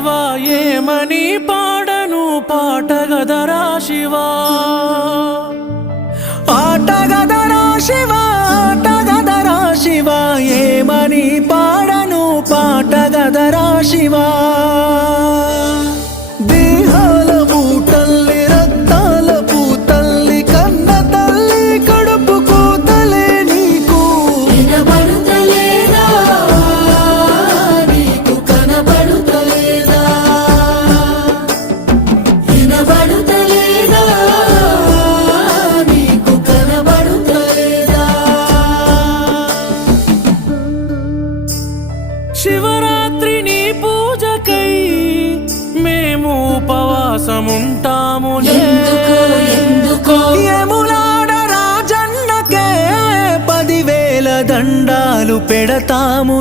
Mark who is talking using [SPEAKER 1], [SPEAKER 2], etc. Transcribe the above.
[SPEAKER 1] శివా ఏమని పాడను పాటగదరా శివా? ఆటగదరా శివా ఆటగదరా శివా ఏమని పాడను పాటగదరా శివా? శివరాత్రి నీ పూజకై మేము ఉపవాసముంటాము. యములాడ రాజన్నకే పదివేల దండాలు పెడతాము.